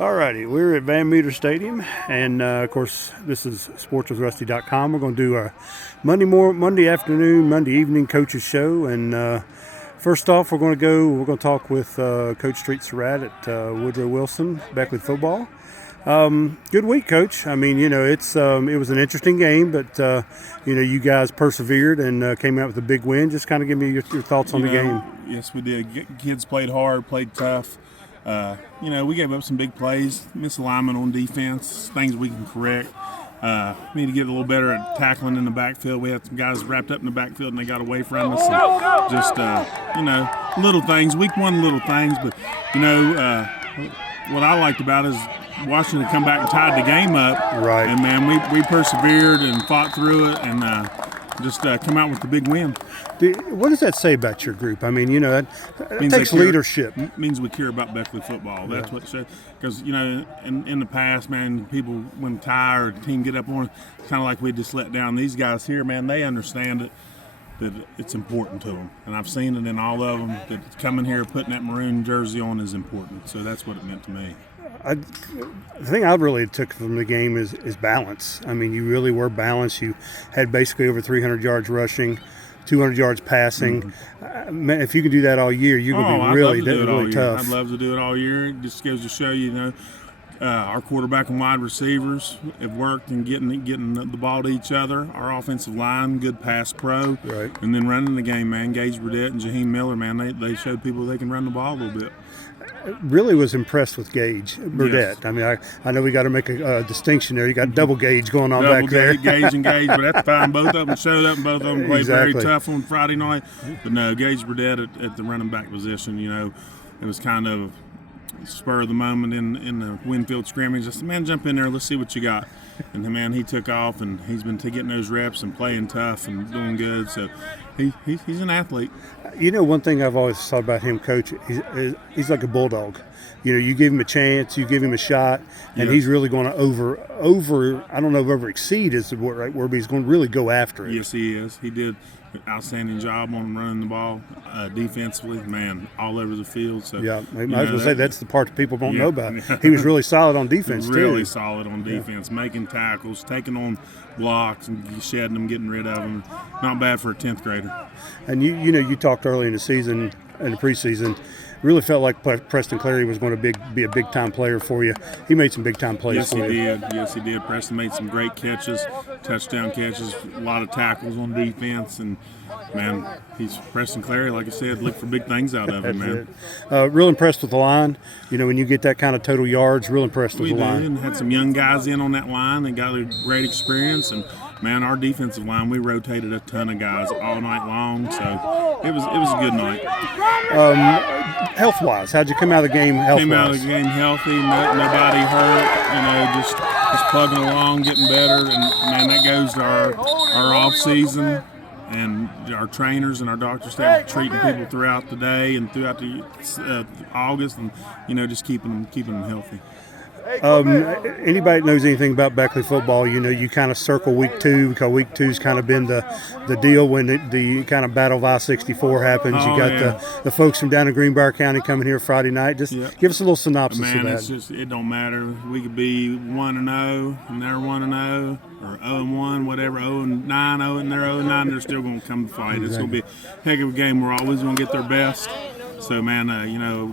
All righty, we're at Van Meter Stadium, and of course, this is sportswithrusty.com. We're going to do a Monday afternoon, Monday evening coaches show, and first off, we're going to talk with Coach Street Sarrett at Woodrow Wilson Beckley Football. Good week, Coach. I mean, it was an interesting game, but you guys persevered and came out with a big win. Just kind of give me your thoughts on the game. Yes, we did. Kids played hard, played tough. We gave up some big plays, misalignment on defense, things we can correct. We need to get a little better at tackling in the backfield. We had some guys wrapped up in the backfield and they got away from us. And just, little things. Week one, little things. But, what I liked about it is Washington come back and tied the game up. Right. And, man, we persevered and fought through it and just come out with the big win. What does that say about your group? I mean, that takes leadership. Means we care about Beckley football. That's what it says. Because, in the past, man, people, when tie or the team get up on, it's kind of like we just let down. These guys here, man, they understand it, that it's important to them. And I've seen it in all of them, that coming here, putting that maroon jersey on is important. So that's what it meant to me. The thing I really took from the game is balance. I mean, you really were balanced. You had basically over 300 yards rushing, 200 yards passing. Man, if you can do that all year, you're going to be really tough. I'd love to do it all year. It just goes to show you, our quarterback and wide receivers have worked in getting the ball to each other. Our offensive line, good pass pro. Right. And then running the game, man, Gage Burdett and Jaheim Miller, man, they showed people they can run the ball a little bit. Really was impressed with Gage Burdett. Yes. I mean, I know we got to make a distinction there. You got double Gage going on back there. Gage and Gage, but that's fine. Both of them showed up, and both of them played very tough on Friday night. But no, Gage Burdett at the running back position, it was kind of spur of the moment in the Winfield scrimmage. I said, man, jump in there, let's see what you got. And man, he took off, and he's been getting those reps and playing tough and doing good. So he's an athlete. One thing I've always thought about him, Coach, he's like a bulldog. You give him a chance, you give him a shot, and he's really going to I don't know if over-exceed is the right word, but he's going to really go after it. Yes, he is. He did an outstanding job on running the ball defensively, man, all over the field. So yeah, I was going to say that's the part that people don't know about. He was really solid on defense, really solid on defense, making tackles, taking on blocks and shedding them, getting rid of them. Not bad for a 10th grader. And you talked early in the season, in the preseason, really felt like Preston Clary was going to be a big-time player for you. He made some big-time plays for you. Yes, he did. Preston made some great catches, touchdown catches, a lot of tackles on defense. And, man, he's Preston Clary, like I said, look for big things out of him, man. Real impressed with the line. When you get that kind of total yards, real impressed with the line. We did, and had some young guys in on that line. They got a great experience. And, man, our defensive line, we rotated a ton of guys all night long. So it was a good night. Health-wise, how'd you come out of the game health-wise? Came out of the game healthy, nobody hurt, just plugging along, getting better. And, man, that goes to our off-season and our trainers and our doctor staff treating people throughout the day and throughout the August and, just keeping them healthy. Anybody that knows anything about Beckley football, you kind of circle week 2 because week 2's kind of been the deal when the kind of battle of I-64 happens. You got the folks from down in Greenbrier County coming here Friday night. Just give us a little synopsis of that. It don't matter. We could be 1-0 and they're 1-0 or 0-1, whatever, 0-9, 0 and they're 0-9. They're still going to come to fight. It's going to be a heck of a game. We're always going to get their best. So, man,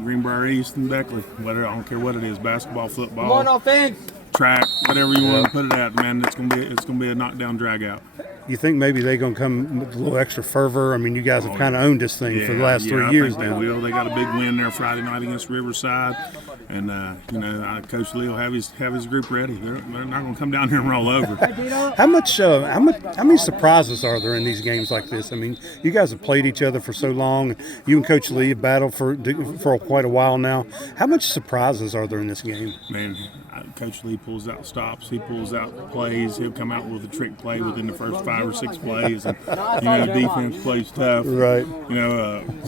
Greenbrier East and Beckley, I don't care what it is, basketball, football, track, whatever you want to put it at, man, it's gonna be a knockdown drag out. You think maybe they're going to come with a little extra fervor? I mean, you guys have kind of owned this thing for the last 3 years now. I think they will. They got a big win there Friday night against Riverside, and Coach Lee will have his group ready. They're not going to come down here and roll over. How many surprises are there in these games like this? I mean, you guys have played each other for so long. You and Coach Lee have battled for quite a while now. How much surprises are there in this game? Man, Coach Lee pulls out stops. He pulls out plays. He'll come out with a trick play within the first 5 or 6 plays, and defense plays tough. Right.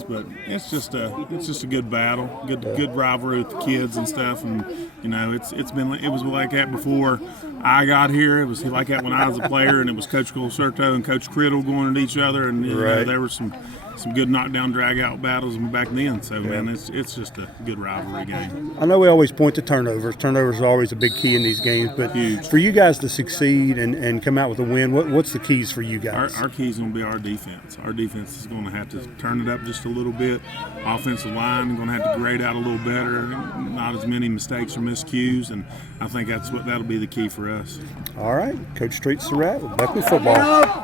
But it's just a good battle, good rivalry with the kids and stuff. And it was like that before I got here. It was like that when I was a player, and it was Coach Colcerto and Coach Criddle going at each other, and there were some some good knockdown, drag-out battles back then. So, man, it's just a good rivalry game. I know we always point to turnovers. Turnovers are always a big key in these games, but Huge. For you guys to succeed and come out with a win, what's the keys for you guys? Our key is going to be our defense. Our defense is going to have to turn it up just a little bit. Offensive line going to have to grade out a little better, not as many mistakes or miscues, and I think that'll be the key for us. All right, Coach Street Sarrett with Beckley Football.